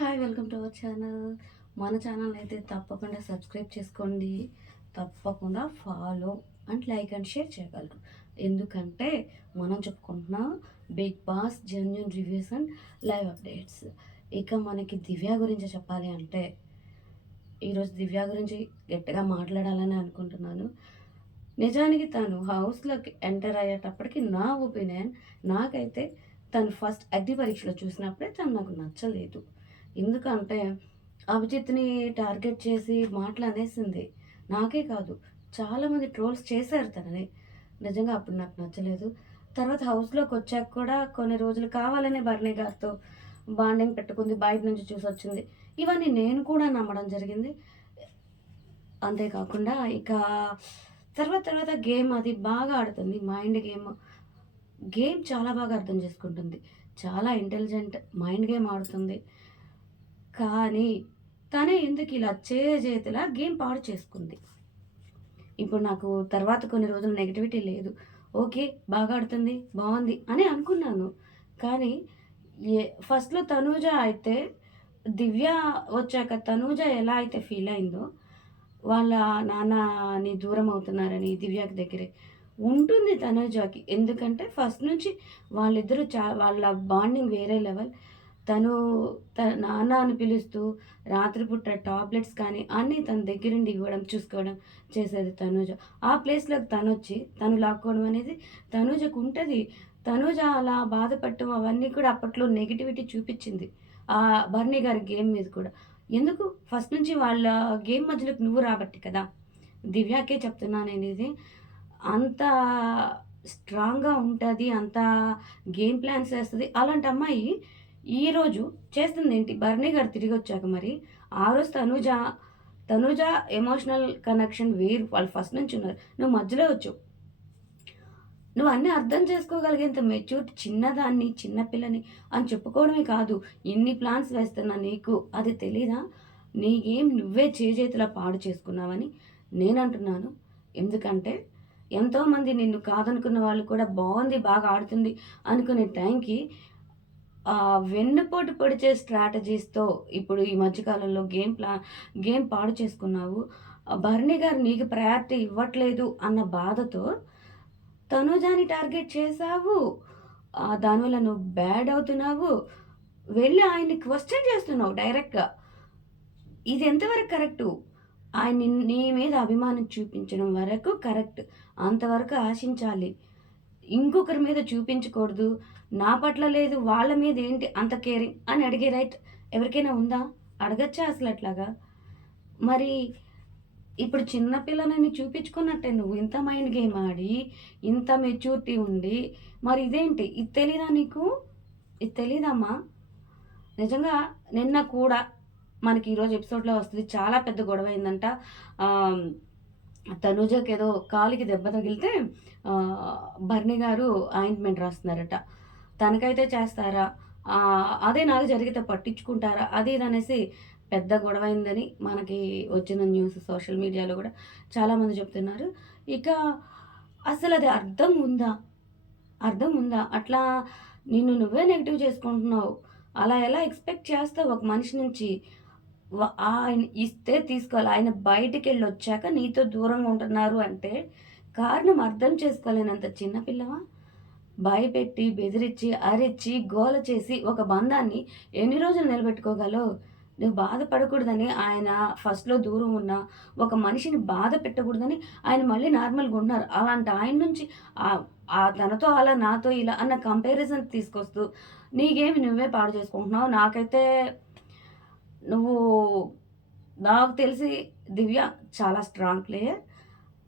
Hi welcome to our channel. మన channel అయితే తప్పకుండా సబ్స్క్రైబ్ చేసుకోండి. తప్పకుండా follow and like and share చేయగలరు. ఎందుకంటే మనం చెప్పుకుంటున్న Bigg Boss genuine reviews and live updates. ఇక మనకి దివ్య గురించి చెప్పాలి అంటే ఈరోజు దివ్య గురించి గట్టిగా మాట్లాడాలని అనుకుంటున్నాను. నిజానికి తను హౌస్లోకి ఎంటర్ అయ్యేటప్పటికి నా ఒపీనియన్ నాకైతే తను ఫస్ట్ అగ్ని పరీక్షలో చూసినప్పుడే తను నాకు నచ్చలేదు. ఎందుకంటే అభిజిత్‌ని టార్గెట్ చేసి మాటలు అనేసింది. నాకే కాదు, చాలామంది ట్రోల్స్ చేశారు తనని. నిజంగా అప్పుడు నాకు నచ్చలేదు. తర్వాత హౌస్‌లోకొచ్చాక కూడా కొన్ని రోజులు కావాలనే భరణి గారితో బాండింగ్ పెట్టుకుంది. బయట నుంచి చూసొచ్చింది. ఇవన్నీ నేను కూడా నమ్మడం జరిగింది. అంతేకాకుండా ఇక తర్వాత గేమ్ అది బాగా ఆడుతుంది. Mind game. గేమ్ చాలా బాగా అర్థం చేసుకుంటుంది. చాలా ఇంటెలిజెంట్ మైండ్ గేమ్ ఆడుతుంది. కానీ తనే ఎందుకు ఇలా చేజేతులా గేమ్ పాడు చేసుకుంది. ఇప్పుడు నాకు తర్వాత కొన్ని రోజులు నెగటివిటీ లేదు. ఓకే. బాగా ఆడుతుంది. బావుంది అని అనుకున్నాను. కానీ ఫస్ట్‌లో తనూజ అయితే దివ్య వచ్చాక తనూజ ఎలా అయితే ఫీల్ అయిందో, వాళ్ళ నాన్నని దూరం అవుతున్నారని దివ్యకి దగ్గరే ఉంటుంది తనూజకి. ఎందుకంటే ఫస్ట్ నుంచి వాళ్ళిద్దరూ వాళ్ళ బాండింగ్ వేరే లెవెల్. తను నాన్న అని పిలుస్తూ రాత్రిపూట టాబ్లెట్స్ కానీ అన్నీ తన దగ్గరుండి ఇవ్వడం, చూసుకోవడం చేసేది తనూజ. ఆ ప్లేస్‌లోకి తనొచ్చి తను లాక్కోవడం అనేది తనూజకు ఉంటది. తనూజ అలా బాధపడటం అవన్నీ కూడా అప్పట్లో నెగటివిటీ చూపిచ్చింది. భరణి గారి గేమ్ మీద కూడా. ఎందుకు? ఫస్ట్ నుంచి వాళ్ళ గేమ్ మధ్యలోకి నువ్వు రాబట్టి కదా! దివ్యకే చెప్తున్నా నేనిది. అంత స్ట్రాంగ్‌గా ఉంటది. అంత గేమ్ ప్లాన్స్ ఏస్తది. అలాంటి అమ్మాయి ఈరోజు చేస్తుందేంటి? భరణి గారు తిరిగొచ్చాక మరి. ఆ రోజు తనూజ ఎమోషనల్ కనెక్షన్ వేరు. వాళ్ళు ఫస్ట్ నుంచి ఉన్నారు. నువ్వు మధ్యలో వచ్చావు. నువ్వు అన్నీ అర్థం చేసుకోగలిగేంత మెచ్యూరిటీ చిన్నదాన్ని, చిన్న పిల్లని అని చెప్పుకోవడమే కాదు, ఇన్ని ప్లాన్స్ వేస్తున్నా నీకు అది తెలీదా? నీ గేమ్ నువ్వే చేజేతులా పాడు చేసుకున్నావని నేనంటున్నాను. ఎందుకంటే ఎంతోమంది నిన్ను కాదనుకున్న వాళ్ళు కూడా బావుంది, బాగా ఆడుతుంది అనుకునే టైంకి వెన్నుపోటు పొడిచే స్ట్రాటజీస్‌తో ఇప్పుడు ఈ మధ్య కాలంలో గేమ్ పాడు చేసుకున్నావు. భరణి గారు నీకు ప్రయారిటీ ఇవ్వట్లేదు అన్న బాధతో తనూజాని టార్గెట్ చేశావు. దానివల్ల నువ్వు బ్యాడ్ అవుతున్నావు. వెళ్లి ఆయన్ని క్వెషన్ చేస్తున్నావు డైరెక్ట్‌గా. ఇది ఎంతవరకు కరెక్టు? ఆయన నీ మీద అభిమానం చూపించడం వరకు కరెక్ట్. అంతవరకు ఆశించాలి. ఇంకొకరి మీద చూపించకూడదు. నా పట్ల లేదు, వాళ్ళ మీద ఏంటి అంత కేరింగ్ అని అడిగే రైట్ ఎవరికైనా ఉందా? అడగచ్చా అసలట్లాగా? మరి ఇప్పుడు చిన్న పిల్లనని చూపించుకున్నట్టే నువ్వు ఇంత మైండ్ గేమ్ ఆడి, ఇంత మెచ్యూరిటీ ఉండి, మరి ఇదేంటి? ఇది తెలీదా నీకు? ఇది తెలీదమ్మా? నిజంగా నిన్న కూడా మనకి ఈరోజు ఎపిసోడ్‌లో వస్తది. చాలా పెద్ద గొడవయిందంట. ఆహ్, తనూజకేదో కాలికి దెబ్బ తగిలితే భరణి గారు ఆయింట్‌మెంట్ రాస్తున్నారట. తనకైతే చేస్తారా? అదే నాకు జరిగితే పట్టించుకుంటారా? అది ఇది అనేసి పెద్ద గొడవయిందని మనకి వచ్చిన న్యూస్ సోషల్ మీడియాలో గూడా చాలామంది చెప్తున్నారు. ఇక అసలది అర్థం ఉందా? అర్థం ఉందా? అట్లా నిన్ను నువ్వే నెగెటివ్ చేసుకుంటున్నావు. అలా ఎలా ఎక్స్‌పెక్ట్ చేస్తావు ఒక మనిషి నుంచి? ఆయన ఇస్తే తీసుకోవాలి. ఆయన బయటికెళ్ళొచ్చాక నీతో దూరంగా ఉంటున్నారు అంటే, కారణం అర్థం చేసుకోలేనంత చిన్న పిల్లవా? భయపెట్టి, బెదిరించి, అరిచి, గోల చేసి ఒక బంధాన్ని ఎన్ని రోజులు నిలబెట్టుకోగలవు? నువ్వు బాధపడకూడదని ఆయన ఫస్ట్‌లో దూరం ఉన్న ఒక మనిషిని బాధ పెట్టకూడదని ఆయన మళ్ళీ నార్మల్‌గున్నారు. అలాంటి ఆయన నుంచి తనతో అలా, నాతో ఇలా అన్న కంపారిజన్ తీసుకొస్తూ నీ గేమ్ నువ్వే పాడు చేసుకుంటున్నావు. నాకైతే నువ్వు నాకు తెలిసి దివ్య చాలా స్ట్రాంగ్ ప్లేయర్.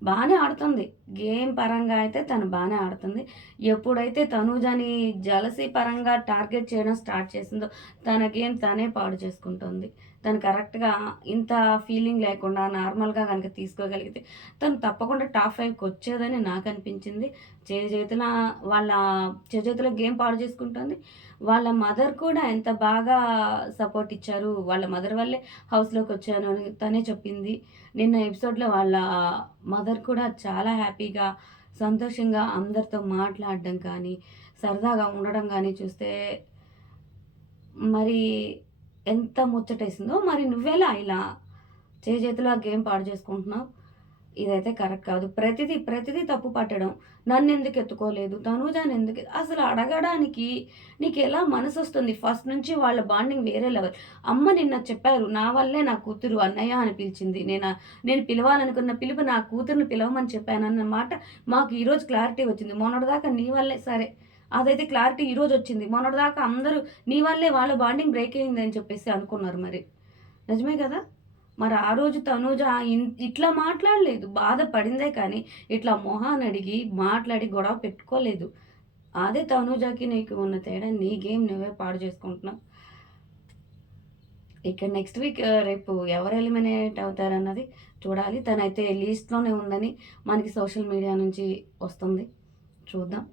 బానే ఆడుతుంది. గేమ్ పరంగా అయితే తను బానే ఆడుతుంది. ఎప్పుడైతే తనూజని జెలసీ పరంగా టార్గెట్ చేయడం స్టార్ట్ చేసిందో, తన గేమ్ తనే పాడు చేసుకుంటుంది. తను కరెక్ట్‌గా ఇంత ఫీలింగ్ లేకుండా నార్మల్‌గా గనక తీసుకోగలిగితే, తను తప్పకుండా టాప్ 5కొచ్చేదని నాకనిపించింది. చేజేతులా వాళ్ళ చేజేతులా గేమ్ పాడు చేసుకుంటుంది. వాళ్ళ మదర్ కూడా ఎంత బాగా సపోర్ట్ ఇచ్చారు. వాళ్ళ మదర్ వల్లే హౌస్‌లోకొచ్చాను అని తనే చెప్పింది. నిన్న ఎపిసోడ్‌లో వాళ్ళ మదర్ కూడా చాలా హ్యాపీగా, సంతోషంగా అందరితో మాట్లాడడం కానీ, సరదాగా ఉండడం గానీ చూస్తే మరి ఎంత ముచ్చటేసిందో. మరి నువ్వెలా ఇలా చేతులో ఆ గేమ్ పాడు చేసుకుంటున్నావు? ఇదైతే కరెక్ట్ కాదు. ప్రతిదీ తప్పు పట్టడం. నన్నెందుకు ఎత్తుకోలేదు? తనూజానెందుకు అసలు అడగడానికి నీకెలా మనసొస్తుంది? ఫస్ట్ నుంచి వాళ్ళ బాండింగ్ వేరే లెవెల్. అమ్మ నిన్న చెప్పారు. నా వల్లే నా కూతురు అన్నయ్య అని పిలిచింది. నేను పిలవాలనుకున్న పిలుపు నా కూతురిని పిలవమని చెప్పానన్న మాట మాకు ఈరోజు క్లారిటీ వచ్చింది. మొన్నటిదాకా నీ వల్లే సరే. అదైతే క్లారిటీ ఈరోజొచ్చింది. మొన్నటిదాకా అందరూ నీ వల్లే వాళ్ళ బాండింగ్ బ్రేక్ అయిందని చెప్పేసి అనుకున్నారు మరి. నిజమే కదా! మరి ఆ రోజు తనూజ ఇట్లా మాట్లాడలేదు. బాధపడిందే కానీ, ఇట్లా మొహానడిగి, మాట్లాడి గొడవ పెట్టుకోలేదు. అదే తనూజకి నీకు ఉన్న తేడా. నీ గేమ్ నువ్వే పాడు చేసుకుంటున్నావు. ఇక నెక్స్ట్ వీక్ రేపు ఎవరు ఎలిమినేట్ అవుతారన్నది చూడాలి. తనైతే లీస్ట్‌లోనే ఉందని మనకి సోషల్ మీడియా నుంచి వస్తుంది. చూద్దాం.